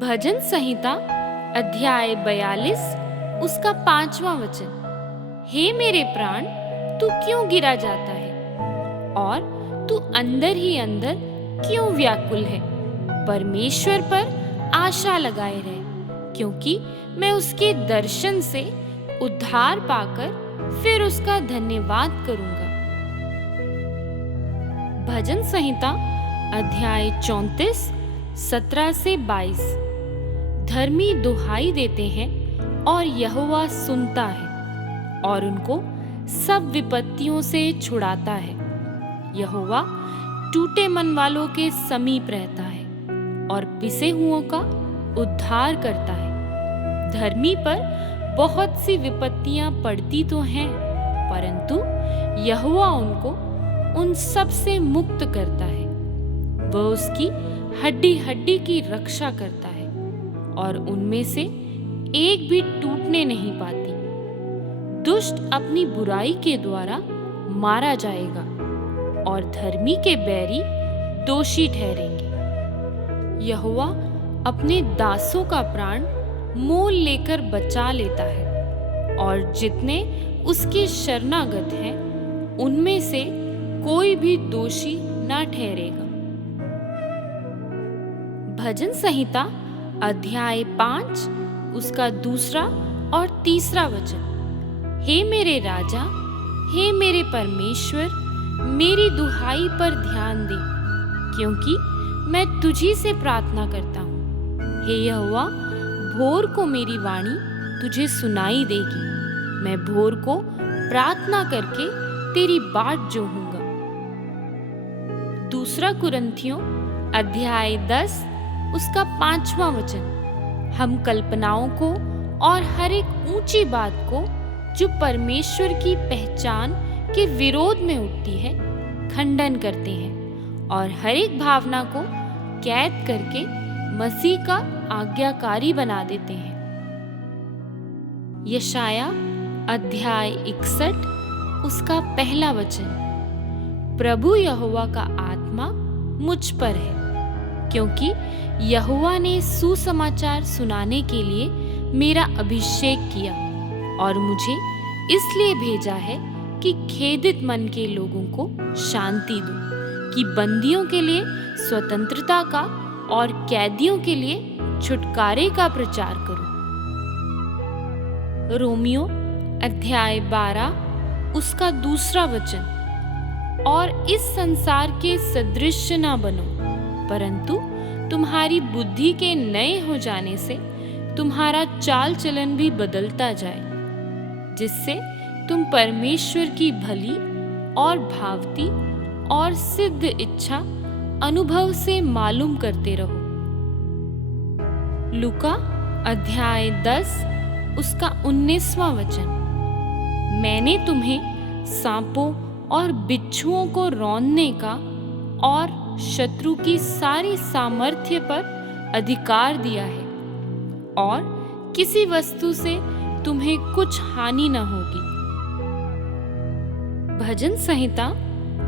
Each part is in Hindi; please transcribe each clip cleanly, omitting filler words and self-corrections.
भजन संहिता अध्याय 42 उसका 5वां वचन। हे मेरे प्राण, तू क्यों गिरा जाता है और तू अंदर ही अंदर क्यों व्याकुल है? परमेश्वर पर आशा लगाए रहे, क्योंकि मैं उसके दर्शन से उद्धार पाकर फिर उसका धन्यवाद करूंगा। भजन संहिता अध्याय 34 17 से 22। धर्मी दुहाई देते हैं और यहोवा सुनता है और उनको सब विपत्तियों से छुड़ाता है। यहोवा टूटे मन वालों के समीप रहता है और पिसे हुओं का उद्धार करता है। धर्मी पर बहुत सी विपत्तियां पड़ती तो हैं, परंतु यहोवा उनको उन सब से मुक्त करता है। वह उसकी हड्डी हड्डी की रक्षा करता है और उनमें से एक भी टूटने नहीं पाती। दुष्ट अपनी बुराई के द्वारा मारा जाएगा और धर्मी के बैरी दोषी ठहरेंगे। यहोवा अपने दासों का प्राण मोल लेकर बचा लेता है और जितने उसके शरणागत हैं उनमें से कोई भी दोषी ना ठहरेगा। भजन संहिता अध्याय 5 उसका 2 और 3 वचन। हे मेरे राजा, हे मेरे परमेश्वर, मेरी दुहाई पर ध्यान दे, क्योंकि मैं तुझी से प्रार्थना करता हूँ। हे यहोवा, भोर को मेरी वाणी तुझे सुनाई देगी। मैं भोर को प्रार्थना करके तेरी बाट जोहूंगा। 2 कुरिन्थियों अध्याय 10 उसका 5वां वचन। हम कल्पनाओं को और हर एक ऊंची बात को जो परमेश्वर की पहचान के विरोध में उठती है खंडन करते हैं और हर एक भावना को कैद करके मसीह का आज्ञाकारी बना देते हैं। यशाया अध्याय 61 उसका 1 वचन। प्रभु यहोवा का आत्मा मुझ पर है, क्योंकि यहोवा ने सुसमाचार सुनाने के लिए मेरा अभिषेक किया और मुझे इसलिए भेजा है कि खेदित मन के लोगों को शांति दूं, कि बंदियों के लिए स्वतंत्रता का और कैदियों के लिए छुटकारे का प्रचार करूं। रोमियो अध्याय 12 उसका 2 वचन। और इस संसार के सदृश ना बनो, परंतु तुम्हारी बुद्धि के नए हो जाने से तुम्हारा चाल चलन भी बदलता जाए, जिससे तुम परमेश्वर की भली और भावती और सिद्ध इच्छा अनुभव से मालूम करते रहो। लूका अध्याय 10 उसका 19वां वचन। मैंने तुम्हें सांपों और बिच्छुओं को रौंदने का और शत्रु की सारी सामर्थ्य पर अधिकार दिया है, और किसी वस्तु से तुम्हें कुछ हानि न होगी। भजन संहिता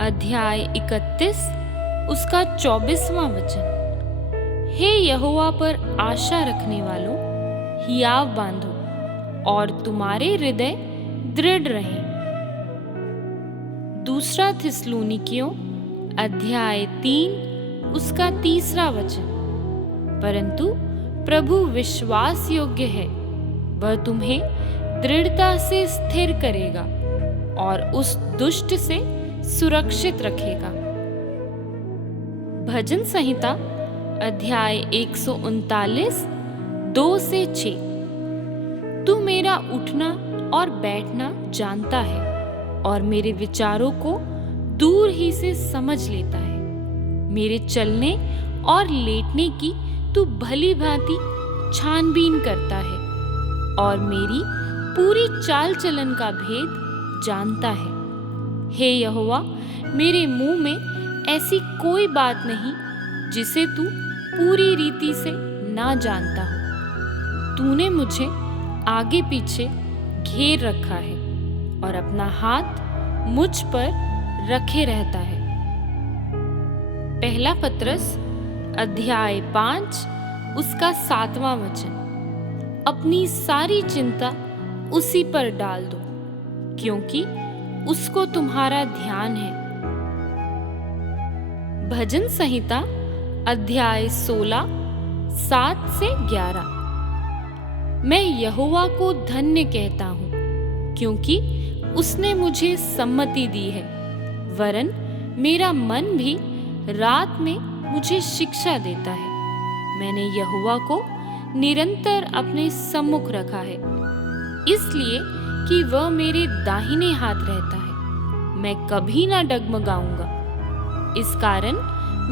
अध्याय 31 उसका 24वां वचन। हे यहोवा पर आशा रखने वालों, हियाव बांधो और तुम्हारे हृदय दृढ़ रहें। 2 थिस्सलुनीकियों अध्याय 3 उसका 3 वचन। परंतु प्रभु विश्वास योग्य है, वह तुम्हें दृढ़ता से स्थिर करेगा और उस दुष्ट से सुरक्षित रखेगा। भजन संहिता अध्याय 139 2 से 6। तू मेरा उठना और बैठना जानता है और मेरे विचारों को दूर ही से समझ लेता है। मेरे चलने और लेटने की तू भली भांति छानबीन करता है और मेरी पूरी चाल चलन का भेद जानता है। हे यहोवा, मेरे मुंह में ऐसी कोई बात नहीं जिसे तू पूरी रीति से ना जानता हो। तूने मुझे आगे पीछे घेर रखा है और अपना हाथ मुझ पर रखे रहता है। पहला पत्रस अध्याय 5 उसका 7वां वचन। अपनी सारी चिंता उसी पर डाल दो, क्योंकि उसको तुम्हारा ध्यान है। भजन संहिता अध्याय 16, 7 से 11। मैं यहोवा को धन्य कहता हूँ, क्योंकि उसने मुझे सम्मति दी है, वरन मेरा मन भी रात में मुझे शिक्षा देता है। मैंने यहोवा को निरंतर अपने सम्मुख रखा है, इसलिए कि वह मेरे दाहिने हाथ रहता है। मैं कभी ना डगमगाऊंगा। इस कारण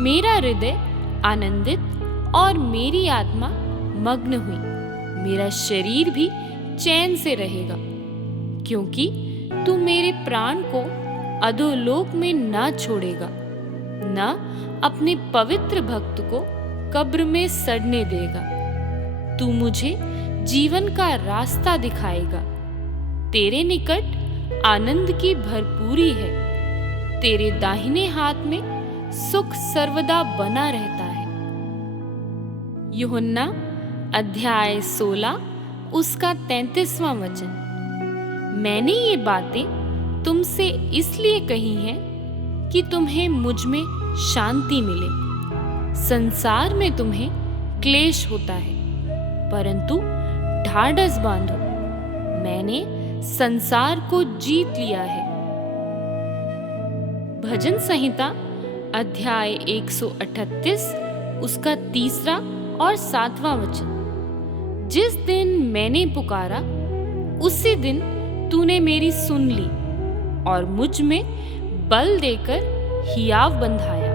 मेरा हृदय आनंदित और मेरी आत्मा मग्न हुई। मेरा शरीर भी चैन से रहेगा, क्योंकि तू मेरे प्राण को अधोलोक में न छोड़ेगा, न अपने पवित्र भक्त को कब्र में सड़ने देगा। तू मुझे जीवन का रास्ता दिखाएगा। तेरे निकट आनंद की भरपूरी है। तेरे दाहिने हाथ में सुख सर्वदा बना रहता है। यूहन्ना अध्याय 16 उसका 33वां वचन। मैंने ये बातें तुमसे इसलिए कही हैं कि तुम्हें मुझ में शांति मिले। संसार में तुम्हें क्लेश होता है, परंतु ढाढ़स बांधो, मैंने संसार को जीत लिया है। भजन संहिता अध्याय 138 उसका 3 और 7वां वचन। जिस दिन मैंने पुकारा, उसी दिन तूने मेरी सुन ली और मुझ में बल देकर हियाव बंधाया।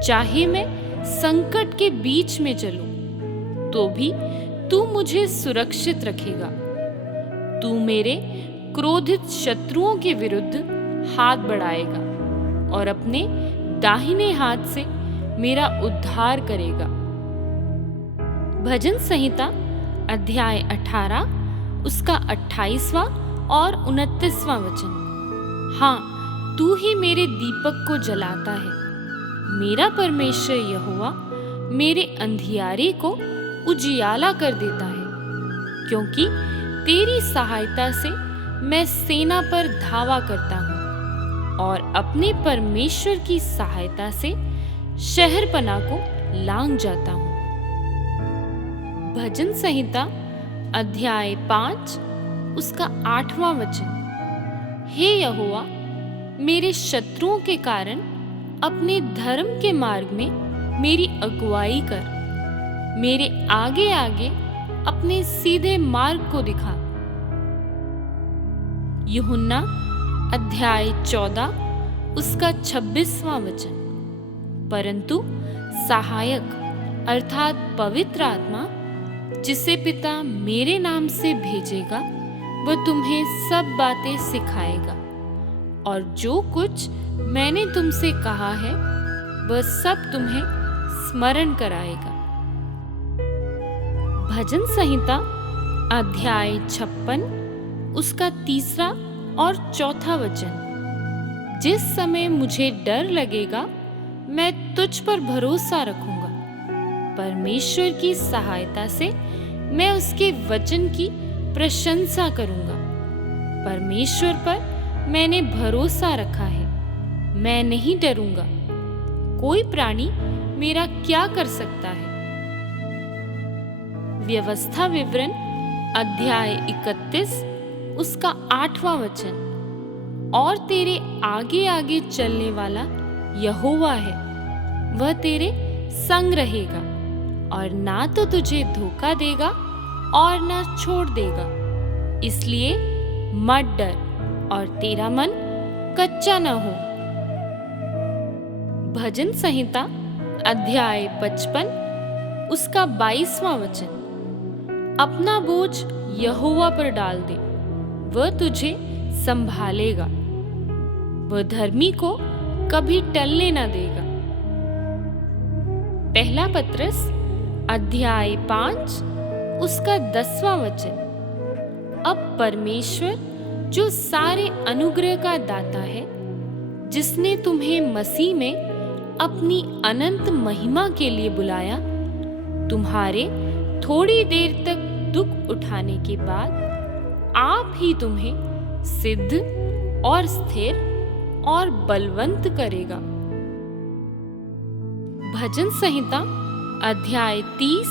चाहे मैं संकट के बीच में चलूं, तो भी तू मुझे सुरक्षित रखेगा। तू मेरे क्रोधित शत्रुओं के विरुद्ध हाथ बढ़ाएगा और अपने दाहिने हाथ से मेरा उद्धार करेगा। भजन संहिता अध्याय 18 उसका 28वां और 29वां वचन। हाँ, तू ही मेरे दीपक को जलाता है। मेरा परमेश्वर यहोवा मेरे अंधियारे को उजियाला कर देता है, क्योंकि तेरी सहायता से मैं सेना पर धावा करता हूँ और अपने परमेश्वर की सहायता से शहरपना को लांघ जाता हूँ। भजन संहिता अध्याय 5 उसका 8वां वचन। हे यहोवा, मेरे शत्रुओं के कारण अपने धर्म के मार्ग में मेरी अगुवाई कर। मेरे आगे आगे अपने सीधे मार्ग को दिखा। यूहन्ना अध्याय 14 उसका 26वां वचन। परंतु सहायक अर्थात पवित्र आत्मा, जिसे पिता मेरे नाम से भेजेगा, वह तुम्हें सब बातें सिखाएगा और जो कुछ मैंने तुमसे कहा है वह सब तुम्हें स्मरण कराएगा। भजन संहिता अध्याय 56 उसका 3 और 4 वचन। जिस समय मुझे डर लगेगा, मैं तुझ पर भरोसा रखूंगा। परमेश्वर की सहायता से मैं उसके वचन की प्रशंसा करूंगा। परमेश्वर पर मैंने भरोसा रखा है, मैं नहीं डरूंगा। कोई प्राणी मेरा क्या कर सकता है? व्यवस्था विवरण अध्याय 31 उसका 8वां वचन। और तेरे आगे आगे चलने वाला यहोवा है, वह तेरे संग रहेगा और ना तो तुझे धोखा देगा और ना छोड़ देगा। इसलिए मत डर और तेरा मन कच्चा न हो। भजन संहिता अध्याय 55 उसका 22वां वचन। अपना बोझ यहोवा पर डाल दे, वह तुझे संभालेगा। वह धर्मी को कभी टलने न देगा। पहला पत्रस अध्याय 5 उसका 10वां वचन। अब परमेश्वर जो सारे अनुग्रह का दाता है, जिसने तुम्हें मसीह में अपनी अनंत महिमा के लिए बुलाया, तुम्हारे थोड़ी देर तक दुख उठाने के बाद आप ही तुम्हें सिद्ध और स्थिर और बलवंत करेगा। भजन संहिता अध्याय 30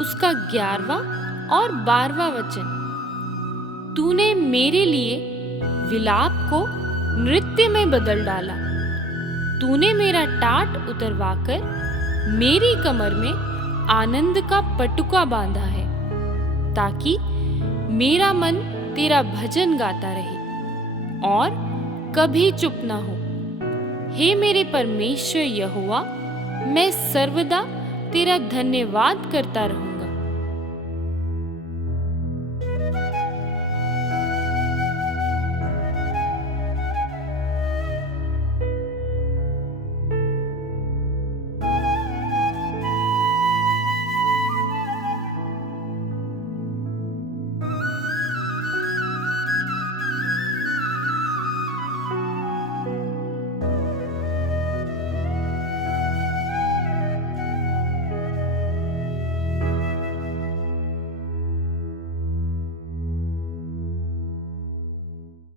उसका 11वां और 12वां वचन। तूने मेरे लिए विलाप को नृत्य में बदल डाला। तूने मेरा टाट उतरवाकर मेरी कमर में आनंद का पटुका बांधा है, ताकि मेरा मन तेरा भजन गाता रहे और कभी चुप ना हो। हे मेरे परमेश्वर यहोवा, मैं सर्वदा तेरा धन्यवाद करता रहूं।